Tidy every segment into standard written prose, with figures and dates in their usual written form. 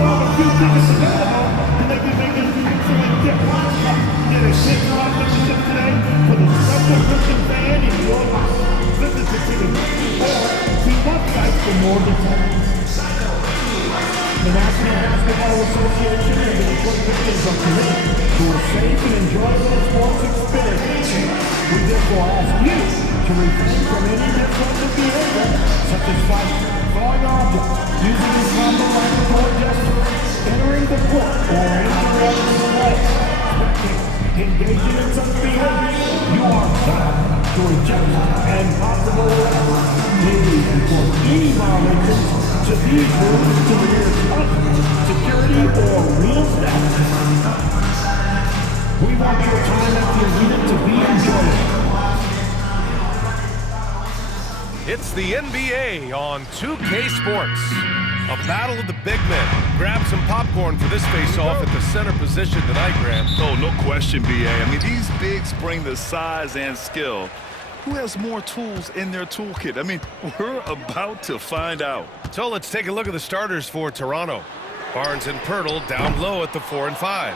have a few tickets available, and they can make an excellent gift. Get a kids club membership today for the special Christian fan in your life. Visit the team or see websites for more details. The National Basketball Association and the Detroit Pistons are committed to a safe and enjoyable sports experience. We therefore ask you to refrain from any disruptive behavior, such as fighting, throwing objects, using improper language or gestures, entering the court, or interrupting the play. Engaging in such behavior, you are bound to rejection and possible arrest. Please report any violations to these rules to the nearest security or real staff. We want your time at the arena to be enjoyable. It's the NBA on 2K Sports. A battle of the big men. Grab some popcorn for this face-off at the center position tonight, Graham. Oh, no question, B.A. I mean, these bigs bring the size and skill. Who has more tools in their toolkit? I mean, we're about to find out. So let's take a look at the starters for Toronto. Barnes and Pirtle down low at the 4 and 5.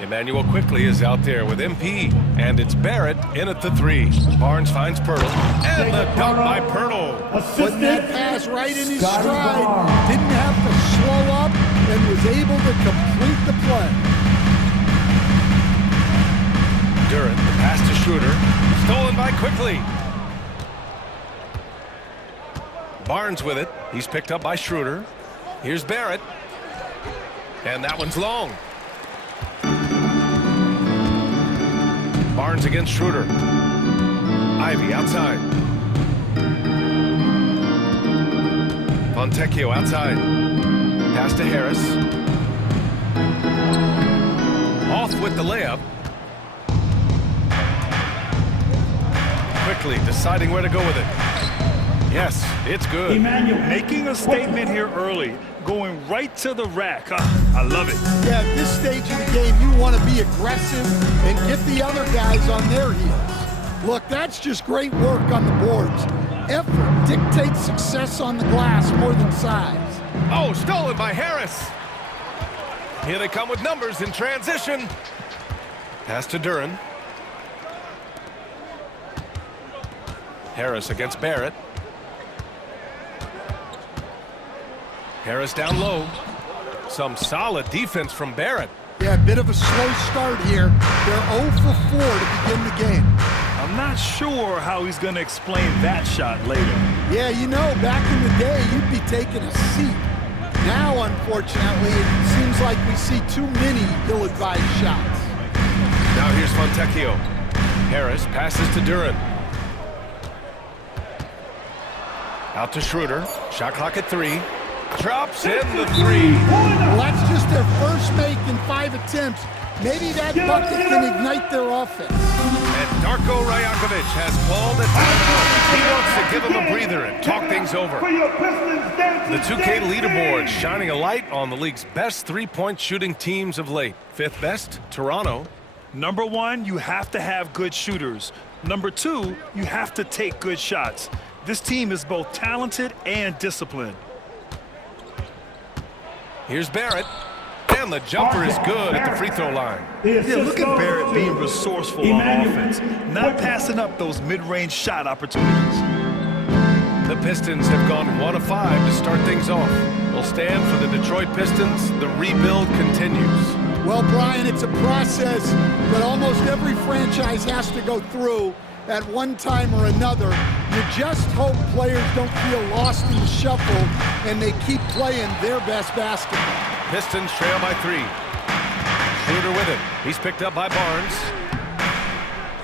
Emmanuel quickly is out there with MP, and it's Barrett in at the 3. Barnes finds Pirtle, and the dunk by Pirtle. Putting that pass right in his stride, didn't have to slow up, and was able to complete the play. Durant, the pass to Schroeder, stolen by Quickly. Barnes with it, he's picked up by Schroeder. Here's Barrett, and that one's long. Barnes against Schroeder. Ivy outside. Fontecchio outside. Pass to Harris. Off with the layup. Quickly deciding where to go with it. Yes, it's good. Making a statement here early. Going right to the rack. I love it. Yeah, at this stage of the game, you want to be aggressive and get the other guys on their heels. Look, that's just great work on the boards. Effort dictates success on the glass more than size. Oh, stolen by Harris. Here they come with numbers in transition. Pass to Duran. Harris against Barrett. Harris down low. Some solid defense from Barrett. Yeah, a bit of a slow start here. They're 0 for 4 to begin the game. I'm not sure how he's going to explain that shot later. Yeah, you know, back in the day, you'd be taking a seat. Now, unfortunately, it seems like we see too many ill-advised shots. Now here's Fontecchio. Harris passes to Duran. Out to Schroeder. Shot clock at 3. Drops in the 3. Well, that's just their first make in 5 attempts. Maybe that bucket can ignite their offense. And Darko Rajakovic has called a timeout. He wants to give him a breather and talk things over. The 2K leaderboard shining a light on the league's best three-point shooting teams of late. 5th best, Toronto. Number 1, you have to have good shooters. Number 2, you have to take good shots. This team is both talented and disciplined. Here's Barrett, and the jumper is good at the free throw line. Yeah, look at Barrett being resourceful on offense, not passing up those mid-range shot opportunities. The Pistons have gone 1 of 5 to start things off. They'll stand for the Detroit Pistons. The rebuild continues. Well, Brian, it's a process that almost every franchise has to go through at one time or another. You just hope players don't feel lost in the shuffle and they keep playing their best basketball. Pistons trail by 3. Schroeder with it. He's picked up by Barnes.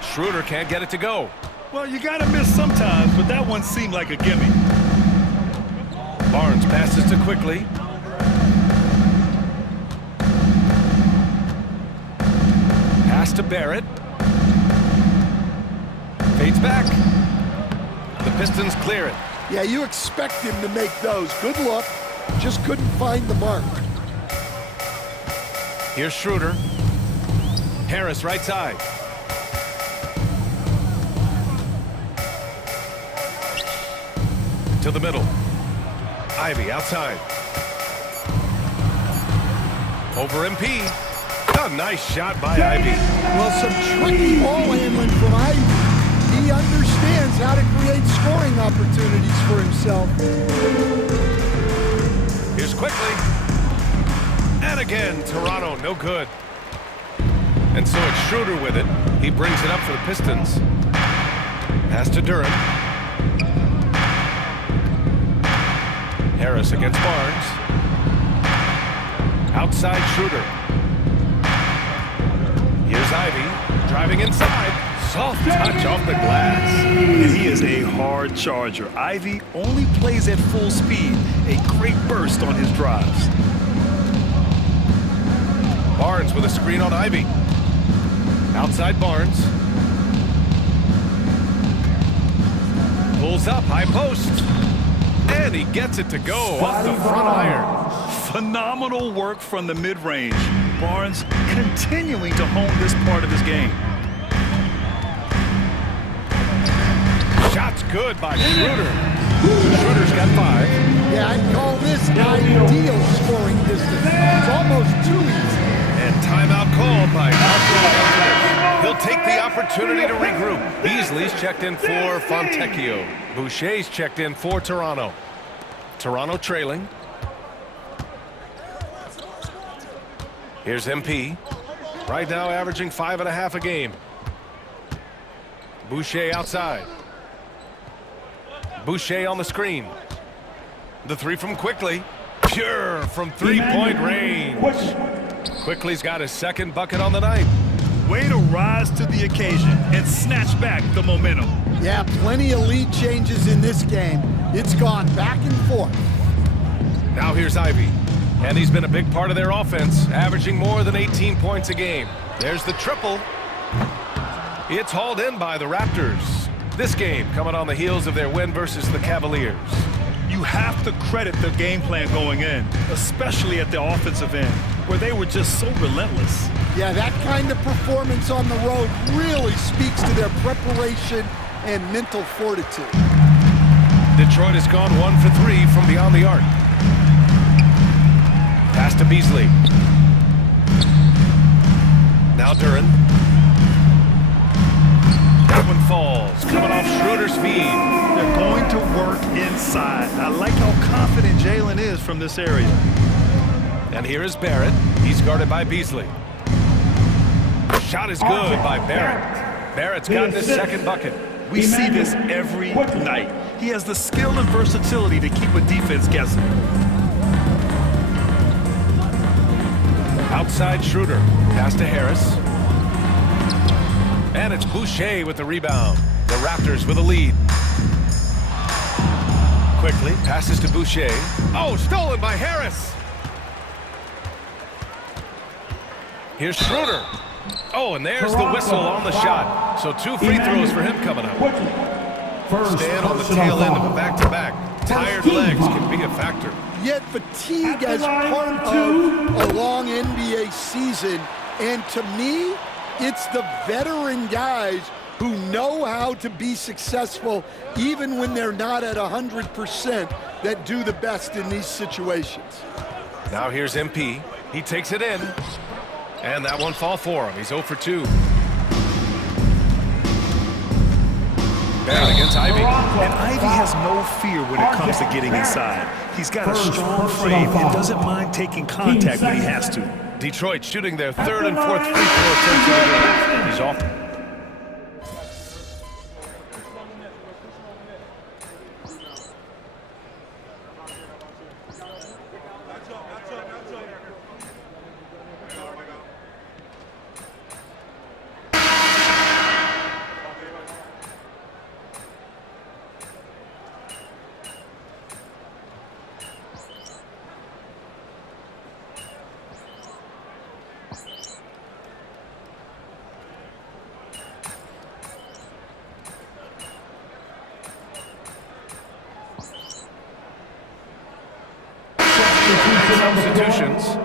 Schroeder can't get it to go. Well, you got to miss sometimes, but that one seemed like a gimme. Barnes passes to Quickly. Pass to Barrett. Fades back. The Pistons clear it. Yeah, you expect him to make those. Good look. Just couldn't find the mark. Here's Schroeder. Harris right side. To the middle. Ivy outside. Over MP. A nice shot by Ivy. Well, some tricky ball handling from Ivy. He understands how to create scoring opportunities for himself. Here's quickly. And again, Toronto, no good. And so it's Schroeder with it. He brings it up for the Pistons. Pass to Duran. Harris against Barnes. Outside Schroeder. Here's Ivy, driving inside. Soft touch off the glass. And he is a hard charger. Ivy only plays at full speed. A great burst on his drives. Barnes with a screen on Ivy. Outside Barnes. Pulls up, high post. And he gets it to go off the front iron. Phenomenal work from the mid-range. Barnes continuing to hone this part of his game. Shot's good by Schroeder. Schroeder's got 5. Yeah, I'd call this ideal scoring distance. It's almost too easy. And timeout called by Marco. He'll take the opportunity to regroup. Beasley's checked in for Fontecchio. Boucher's checked in for Toronto. Toronto trailing. Here's MP. Right now averaging 5.5 a game. Boucher outside. Boucher on the screen. The 3 from Quickly. Pure from three-point range. Quickly's got his second bucket on the night. Way to rise to the occasion and snatch back the momentum. Yeah, plenty of lead changes in this game. It's gone back and forth. Now here's Ivy. And he's been a big part of their offense, averaging more than 18 points a game. There's the triple. It's hauled in by the Raptors. This game coming on the heels of their win versus the Cavaliers. You have to credit the game plan going in, especially at the offensive end, where they were just so relentless. Yeah, that kind of performance on the road really speaks to their preparation and mental fortitude. Detroit has gone 1 for 3 from beyond the arc. Pass to Beasley. Now Duran. That one falls. Coming off Schroeder's feed. They're going to work inside. I like how confident Jalen is from this area. And here is Barrett. He's guarded by Beasley. Shot is good by Barrett. Barrett's got his second bucket. We see this every night. He has the skill and versatility to keep a defense guessing. Outside Schroeder. Pass to Harris. And it's Boucher with the rebound. The Raptors with a lead. Quickly passes to Boucher. Oh, stolen by Harris. Here's Schroeder. Oh, and there's the whistle on the shot. So 2 free throws for him coming up. Stand on the tail end of a back-to-back. Tired legs can be a factor. Yet fatigue as part of a long NBA season. And to me, it's the veteran guys who know how to be successful even when they're not at 100% that do the best in these situations. Now here's MP. He takes it in. And that one fall for him. He's 0 for 2. Barrett against Ivy. And Ivy has no fear when it comes to getting inside. He's got a strong frame and doesn't mind taking contact when he has to. Detroit shooting their 3rd and 4th free throw attempts of the game. He's off. Substitutions.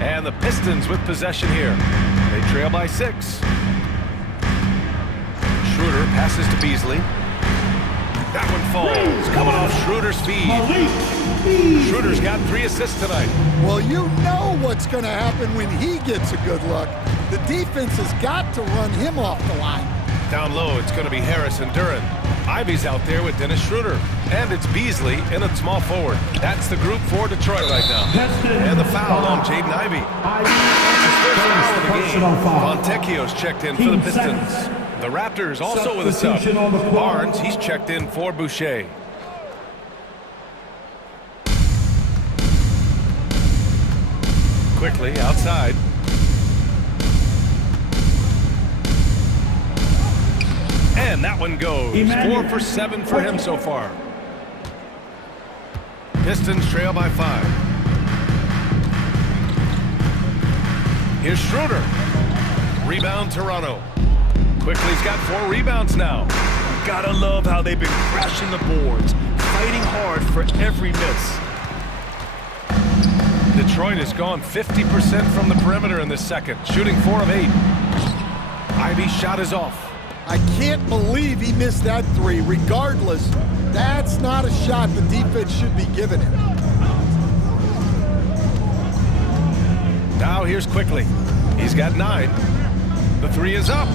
And the Pistons with possession here. They trail by 6. Schroeder passes to Beasley. That one falls, coming off Schroeder's feed. Schroeder's got 3 assists tonight. Well, you know what's going to happen when he gets a good look. The defense has got to run him off the line. Down low, it's going to be Harris and Duren. Ivy's out there with Dennis Schroeder. And it's Beasley in at small forward. That's the group for Detroit right now. And the foul on Jaden Ivey. Foul of the game. Fontecchio's checked in for the Pistons. The Raptors also with a sub. Barnes, he's checked in for Boucher. Quickly outside. And that one goes. 4 for 7 for him so far. Pistons trail by 5. Here's Schroeder. Rebound Toronto. Quickly's got 4 rebounds now. Gotta love how they've been crashing the boards, fighting hard for every miss. Detroit has gone 50% from the perimeter in this second, shooting 4 of 8. Ivy's shot is off. I can't believe he missed that 3. Regardless, that's not a shot the defense should be giving him. Now here's Quickly. He's got 9. The 3 is up.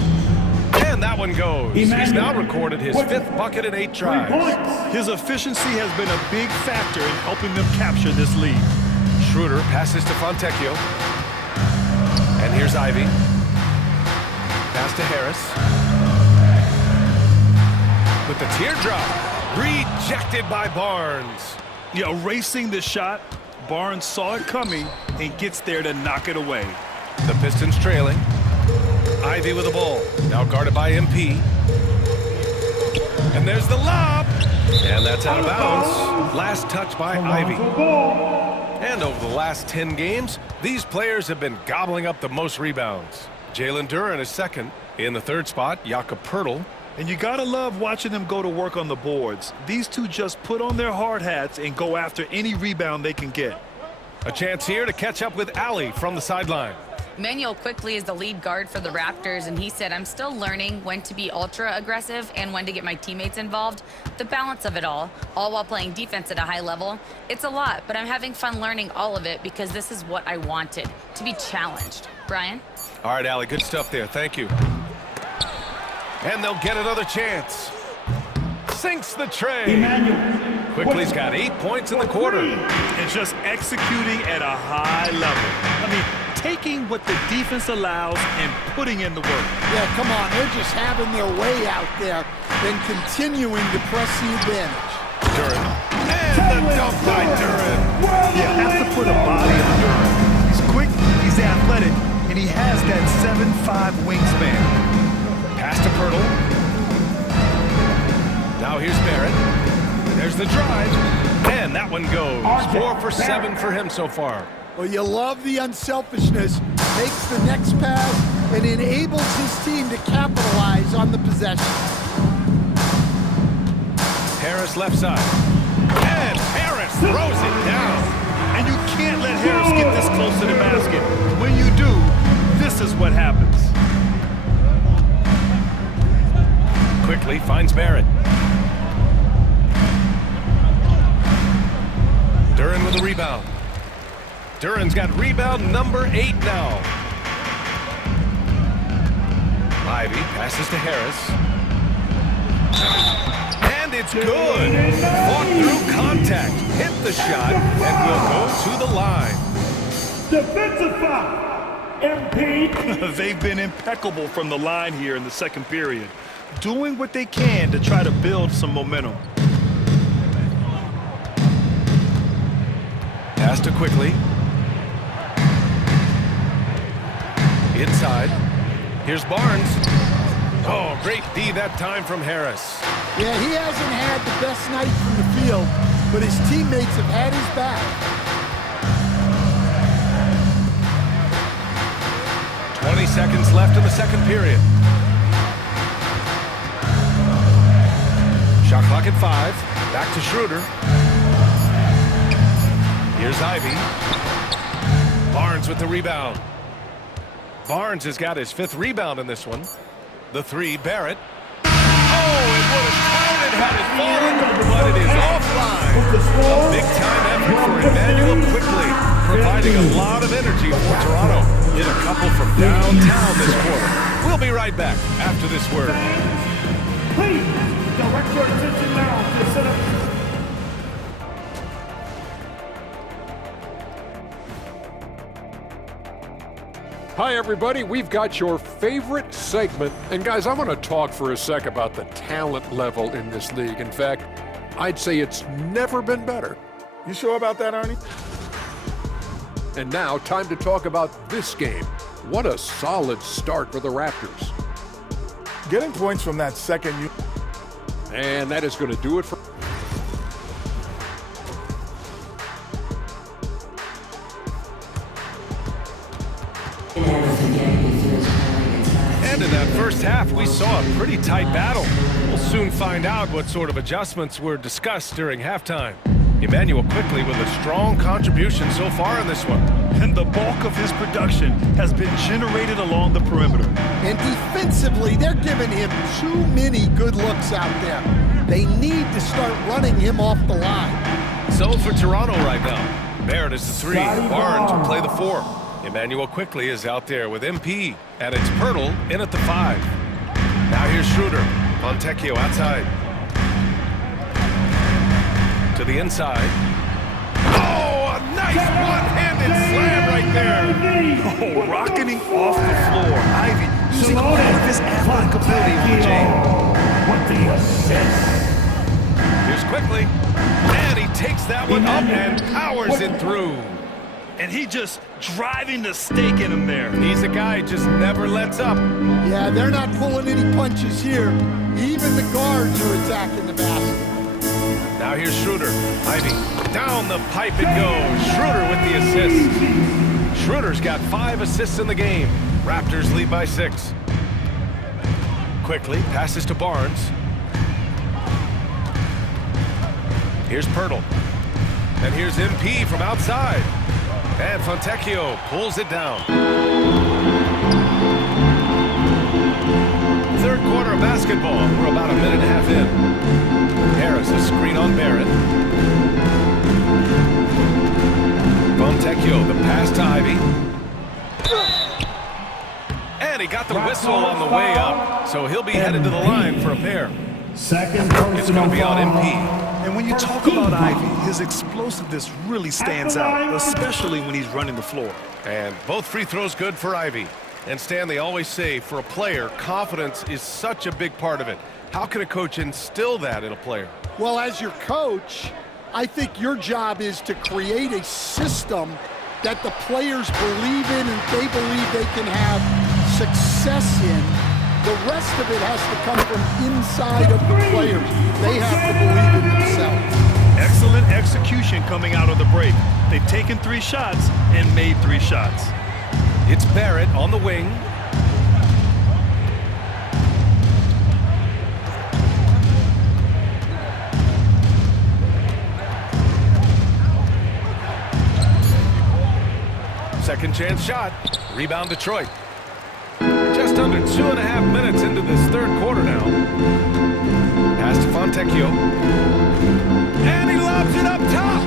And that one goes. He's now recorded his 5th bucket in 8 tries. His efficiency has been a big factor in helping them capture this lead. Schroeder passes to Fontecchio. And here's Ivey. Pass to Harris. With the teardrop. Rejected by Barnes. Yeah, erasing the shot. Barnes saw it coming and gets there to knock it away. The Pistons trailing. Ivey with the ball. Now guarded by MP. And there's the lob. And that's out of bounds. Last touch by Ivey. And over the last 10 games, these players have been gobbling up the most rebounds. Jalen Duren is second. In the 3rd spot, Jakob Poeltl. And you gotta love watching them go to work on the boards. These two just put on their hard hats and go after any rebound they can get. A chance here to catch up with Ali from the sideline. Manuel Quickly is the lead guard for the Raptors, and he said, I'm still learning when to be ultra aggressive and when to get my teammates involved. The balance of it all while playing defense at a high level. It's a lot, but I'm having fun learning all of it because this is what I wanted, to be challenged. Brian? All right, Ali, good stuff there. Thank you. And they'll get another chance. Sinks the tray. Quickly's got 8 points in the quarter. And just executing at a high level. I mean, taking what the defense allows and putting in the work. Yeah, come on. They're just having their way out there and continuing to press the advantage. Duren. And the dunk by Duren. You have to put a body on Duren. He's quick, he's athletic, and he has that 7'5" wingspan. Pass to Poeltl. Now here's Barrett. There's the drive. And that one goes. 4 for 7 for him so far. Well, you love the unselfishness. Makes the next pass and enables his team to capitalize on the possession. Harris left side. And Harris throws it down. And you can't let Harris get this close to the basket. When you do, this is what happens. Quickly finds Barrett. Duren with a rebound. Duren's got rebound number 8 now. Ivey passes to Harris. And it's good. Fought through contact. Hit the shot and will go to the line. Defensive foul. MP. They've been impeccable from the line here in the second period. Doing what they can to try to build some momentum. Pass to Quickly. Inside. Here's Barnes. Oh, great D that time from Harris. Yeah, he hasn't had the best night from the field, but his teammates have had his back. 20 seconds left in the second period. Shot clock at 5. Back to Schroeder. Here's Ivey. Barnes with the rebound. Barnes has got his 5th rebound in this one. The 3, Barrett. it would have counted had it fallen, but it is offline. A big-time effort for Emmanuel quickly, providing a lot of energy for Toronto. Hit a couple from downtown this quarter. We'll be right back after this word. Please direct your attention now to set up. Hi, everybody. We've got your favorite segment. And, guys, I want to talk for a sec about the talent level in this league. In fact, I'd say it's never been better. You sure about that, Arnie? And now, time to talk about this game. What a solid start for the Raptors. Getting points from that second unit. And that is going to do it for... And in that first half, we saw a pretty tight battle. We'll soon find out what sort of adjustments were discussed during halftime. Emmanuel quickly with a strong contribution so far in this one. And the bulk of his production has been generated along the perimeter. And defensively, they're giving him too many good looks out there. They need to start running him off the line. So for Toronto right now, Barrett is the 3, Barnes will play the 4. Emmanuel quickly is out there with MP, and it's Pirtle in at the 5. Now here's Schroeder. Fontecchio outside. To the inside. Oh, a nice one-handed slam right there. Oh, rocketing off the floor. Ivy using all of his athletic ability on the jam. What the assist? Here's quickly. And he takes that one up and powers it through. And he just driving the stake in him there. He's a guy who just never lets up. Yeah, they're not pulling any punches here. Even the guards are attacking the basket. Now here's Schroeder. Ivy, down the pipe it goes. Schroeder with the assist. Schroeder's got 5 assists in the game. Raptors lead by 6. Quickly, passes to Barnes. Here's Pirtle. And here's MP from outside. And Fontecchio pulls it down. Third quarter of basketball. We're about a minute and a half in. Harris, a screen on Barrett. Fontecchio, the pass to Ivy. And he got the whistle on the way up, so he'll be headed to the line for a pair. Second It's going to be on MP. And when you talk about Ivy, his explosiveness really stands out, especially when he's running the floor. And both free throws good for Ivy. And Stan, they always say, for a player, confidence is such a big part of it. How can a coach instill that in a player? Well, as your coach, I think your job is to create a system that the players believe in and they believe they can have success in. The rest of it has to come from inside of the players. They have to believe in themselves. Excellent execution coming out of the break. They've taken 3 shots and made 3 shots. It's Barrett on the wing. Second chance shot. Rebound Detroit. Just under 2.5 minutes into this third quarter now. Pass to Fontecchio. And he lobs it up top.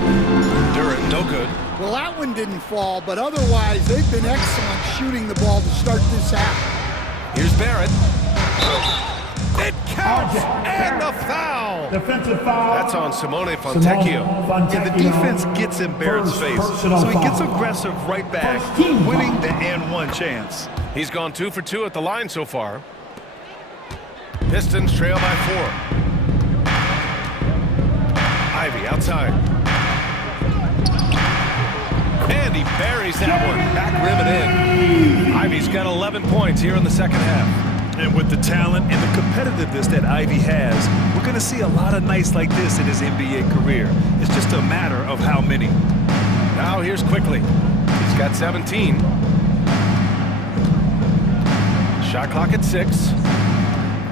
Durant, no good. Well, that one didn't fall, but otherwise, they've been excellent shooting the ball to start this half. Here's Barrett. It counts, and the foul. Defensive foul. That's on Simone Fontecchio. And the defense gets in Barrett's face, so he gets aggressive right back, winning the and-one chance. He's gone 2 for 2 at the line so far. Pistons trail by 4. Ivy outside. And he buries that one. Back rim and in. Ivy's got 11 points here in the second half. And with the talent and the competitiveness that Ivy has, we're going to see a lot of nights like this in his NBA career. It's just a matter of how many. Now here's quickly. He's got 17. Shot clock at 6.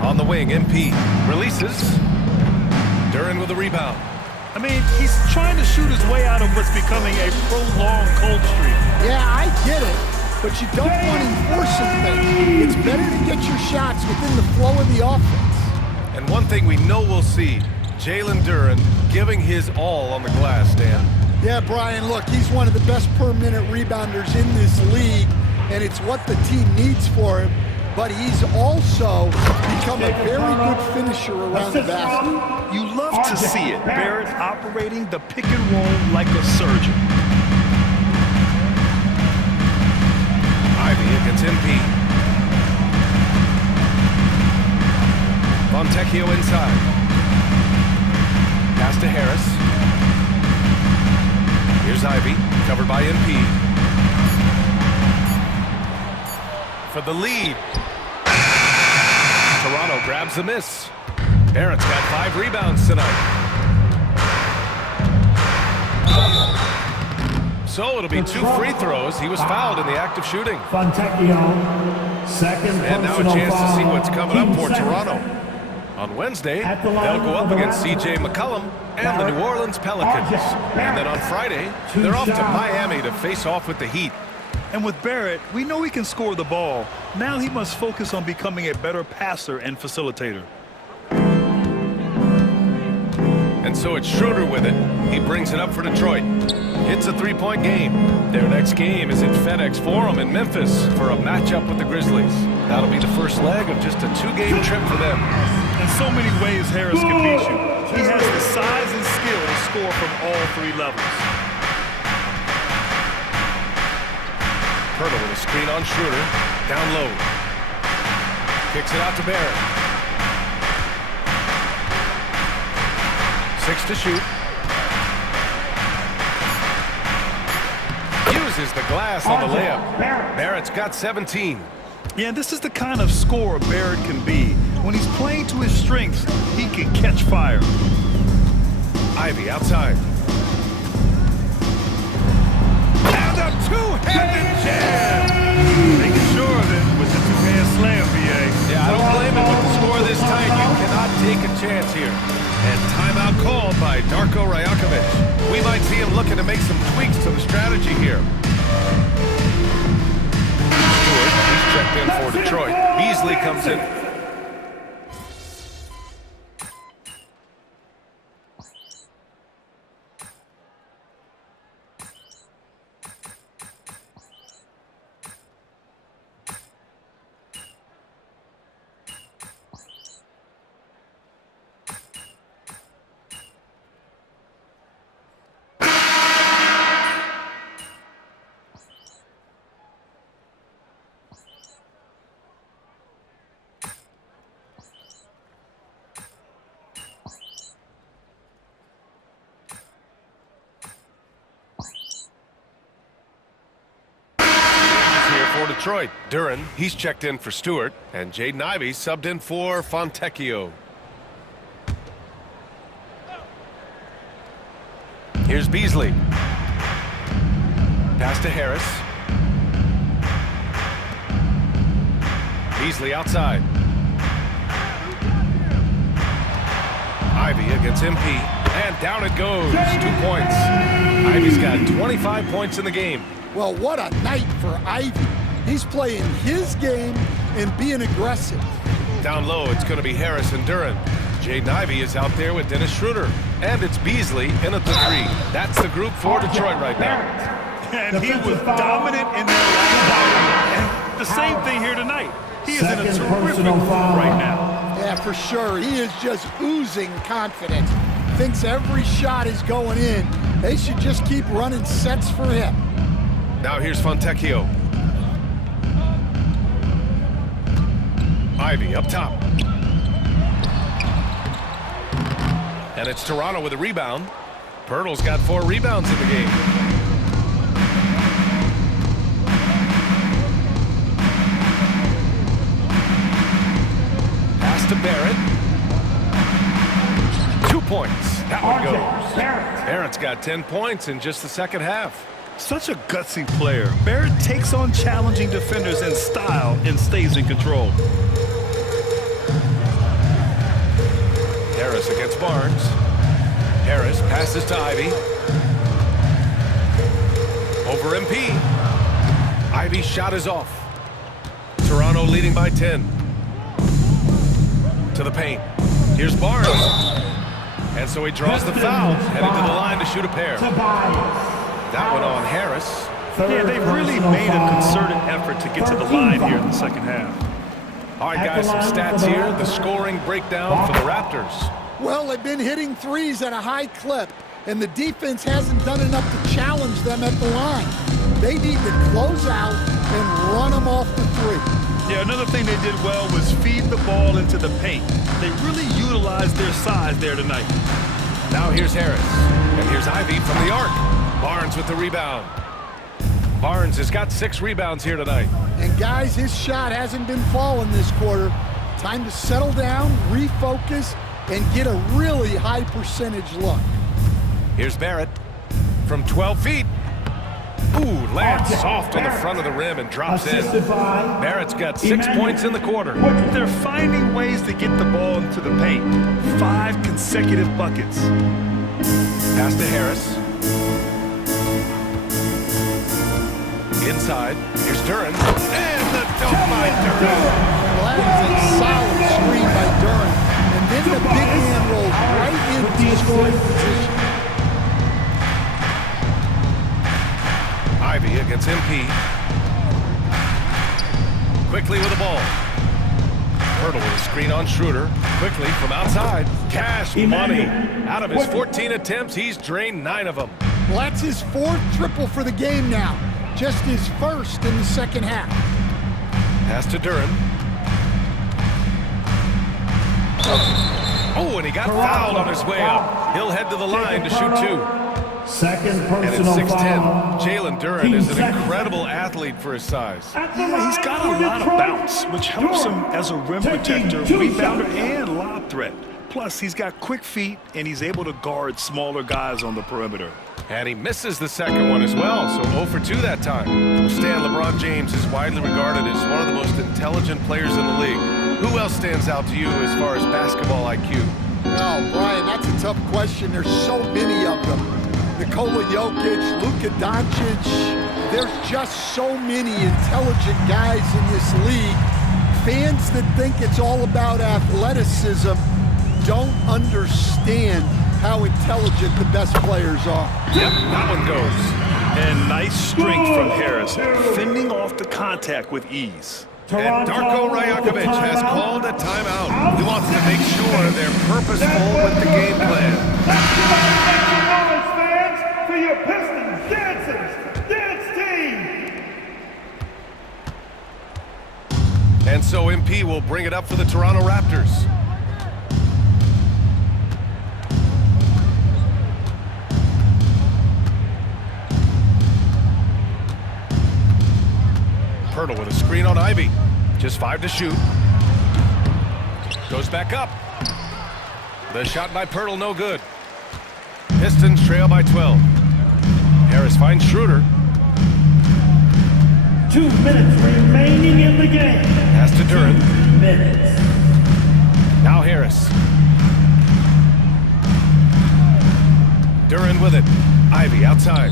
On the wing, MP releases. Durant with a rebound. I mean, he's trying to shoot his way out of what's becoming a prolonged cold streak. Yeah, I get it, but you don't want to enforce things. It's better to get your shots within the flow of the offense. And one thing we know we'll see, Jalen Duren giving his all on the glass, Dan. Yeah, Brian, look, he's one of the best per-minute rebounders in this league, and it's what the team needs for him. But he's also become a very good finisher around the basket. You love to see it. Barrett operating the pick and roll like a surgeon. Ivy against MP. Fontecchio inside. Pass to Harris. Here's Ivy, covered by MP. For the lead. Toronto grabs the miss. Barrett's got 5 rebounds tonight. So it'll be 2 free throws. He was fouled in the act of shooting. Fontecchio, second And now a chance to see what's coming up for Toronto. On Wednesday, they'll go up against C.J. McCollum and the New Orleans Pelicans. And then on Friday, they're off to Miami to face off with the Heat. And with Barrett, we know he can score the ball. Now he must focus on becoming a better passer and facilitator. And so it's Schroeder with it. He brings it up for Detroit. It's a 3-point game. Their next game is at FedEx Forum in Memphis for a matchup with the Grizzlies. That'll be the first leg of just a 2-game trip for them. In so many ways, Harris can beat you. He has the size and skill to score from all 3 levels. Pirtle with a screen on Schroeder. Down low. Kicks it out to Barrett. 6 to shoot. Uses the glass on the layup. Barrett's got 17. Yeah, this is the kind of scorer Barrett can be. When he's playing to his strengths, he can catch fire. Ivy outside. And a two-handed jam! Making sure of it with the two-hand slam, BA. Yeah, I don't blame him with the score this tight. You cannot take a chance here. And timeout called by Darko Rajakovic. We might see him looking to make some tweaks to the strategy here. Stewart, he's checked in for Detroit. Beasley comes in. For Detroit, Duren, he's checked in for Stewart, and Jaden Ivey subbed in for Fontecchio. Here's Beasley. Pass to Harris. Beasley outside. Ivy against MP, and down it goes. 2 points. Ivy's got 25 points in the game. Well, what a night for Ivy. He's playing his game and being aggressive. Down low, it's going to be Harris and Duren. Jaden Ivey is out there with Dennis Schroeder. And it's Beasley in at the 3. That's the group for Detroit right now. And he was dominant in their last game. And the same thing here tonight. He is in a terrific mood right now. Yeah, for sure. He is just oozing confidence. Thinks every shot is going in. They should just keep running sets for him. Now here's Fontecchio. Ivy up top. And it's Toronto with a rebound. Pirtle's got 4 rebounds in the game. Pass to Barrett. 2 points. That one goes. Barrett's got 10 points in just the second half. Such a gutsy player. Barrett takes on challenging defenders in style and stays in control. Harris against Barnes. Harris passes to Ivy. Over MP. Ivy's shot is off. Toronto leading by 10. To the paint. Here's Barnes. And so he draws the foul, heading to the line to shoot a pair. That one on Harris. Yeah, they really made a concerted effort to get to the line here in the second half. All right, guys, some stats here. The scoring breakdown for the Raptors. Well, they've been hitting threes at a high clip, and the defense hasn't done enough to challenge them at the line. They need to close out and run them off the three. Yeah, another thing they did well was feed the ball into the paint. They really utilized their size there tonight. Now here's Harris, and here's Ivy from the arc. Barnes with the rebound. Barnes has got 6 rebounds here tonight. And guys, his shot hasn't been falling this quarter. Time to settle down, refocus, and get a really high percentage look. Here's Barrett from 12 feet. Ooh, lands soft on the front of the rim and drops in. Barrett's got 6 points in the quarter. They're finding ways to get the ball into the paint. 5 consecutive buckets. Pass to Harris. Inside, here's Duran, and the dunk by Duran. Well, that is a solid screen by Duran. And then the big man rolls right into scoring position. Ivy against MP. Quickly with the ball. Hurdle with a screen on Schroeder. Quickly from outside. Cash money. Out of his 14 attempts, he's drained 9 of them. Well, that's his 4th triple for the game now. Just his first in the second half. Pass to Duran. Oh, and he got fouled on his way up. He'll head to the line to shoot 2. Second And at personal 6'10", foul. Jalen Duran is an incredible athlete for his size. Yeah, he's got a lot of bounce, which helps him as a rim protector, rebounder, and lob threat. Plus, he's got quick feet, and he's able to guard smaller guys on the perimeter. And he misses the second one as well, so 0 for 2 that time. Stan, LeBron James is widely regarded as one of the most intelligent players in the league. Who else stands out to you as far as basketball IQ? Oh, Brian, that's a tough question. There's so many of them. Nikola Jokic, Luka Doncic. There's just so many intelligent guys in this league. Fans that think it's all about athleticism don't understand how intelligent the best players are. Yep, that one goes. And nice strength from Harris, fending off the contact with ease. And Darko Rajakovic has called a timeout. He wants to make sure they're purposeful with the game plan. Fans, for your Pistons Dancers Dance Team. And so MP will bring it up for the Toronto Raptors. Hurdle with a screen on Ivy. Just 5 to shoot. Goes back up. The shot by Pirtle, no good. Pistons trail by 12. Harris finds Schroeder. 2 minutes remaining in the game. Pass to Duran. 2 minutes. Now Harris. Duran with it. Ivy outside.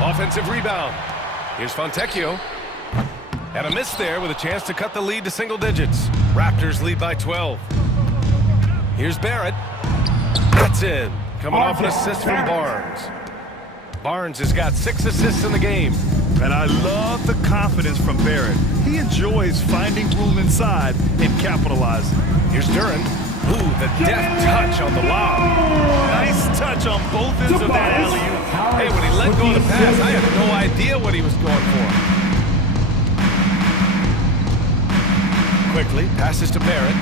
Offensive rebound. Here's Fontecchio. And a miss there with a chance to cut the lead to single digits. Raptors lead by 12. Here's Barrett. That's in. Coming off an assist from Barnes. Barnes has got 6 assists in the game. And I love the confidence from Barrett. He enjoys finding room inside and capitalizing. Here's Duran. Ooh, the deft touch on the lob. Nice touch on both ends of that alley-oop. Hey, when he let go of the pass, I had no idea what he was going for. Quickly, passes to Barrett.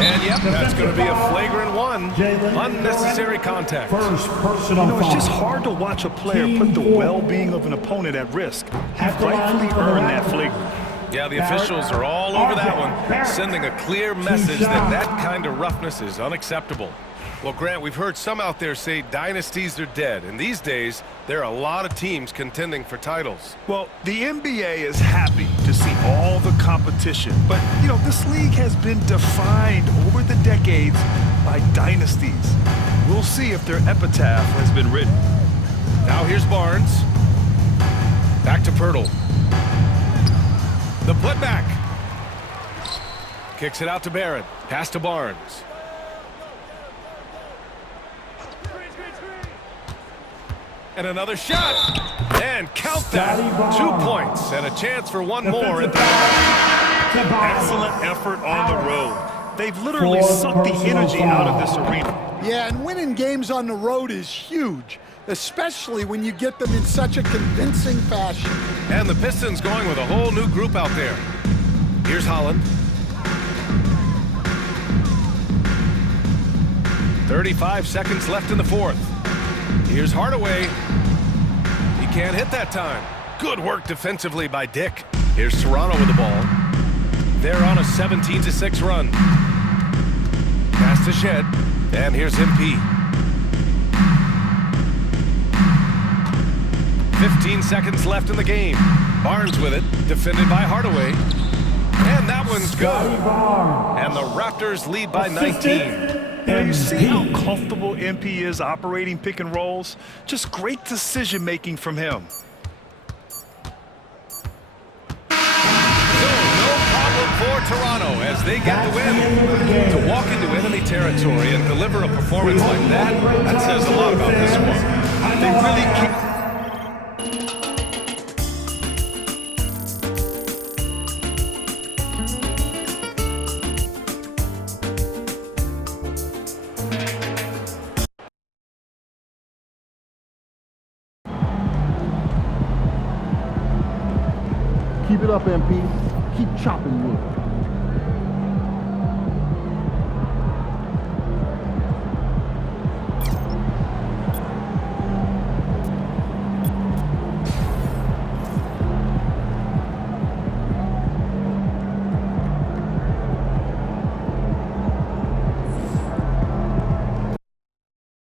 And yep, that's going to be a flagrant 1. Unnecessary contact. First personal It's just foul. hard to watch a player put the well-being of an opponent at risk. He rightfully earned that flagrant. Yeah, the officials are all over that one, sending a clear message that that kind of roughness is unacceptable. Well, Grant, we've heard some out there say dynasties are dead, and these days, there are a lot of teams contending for titles. Well, the NBA is happy to see all the competition, but, you know, this league has been defined over the decades by dynasties. We'll see if their epitaph has been written. Now here's Barnes. Back to Pirtle. The putback. Kicks it out to Barrett. Pass to Barnes. And another shot. And count that. 2 points and a chance for one more at the end. Excellent effort on the road. They've literally sucked the energy out of this arena. Yeah, and winning games on the road is huge, especially when you get them in such a convincing fashion. And the Pistons going with a whole new group out there. Here's Holland. 35 seconds left in the fourth. Here's Hardaway. He can't hit that time. Good work defensively by Dick. Here's Toronto with the ball. They're on a 17-6 run. Pass to Shed. And here's MP. 15 seconds left in the game. Barnes with it. Defended by Hardaway. And that one's good. And the Raptors lead by 19. Yeah, you see how comfortable MP is operating pick and rolls? Just great decision-making from him. So, no problem for Toronto as they get the win. To walk into enemy territory and deliver a performance like that says a lot about this one. They really keep... Keep it up, MP. Keep chopping wood.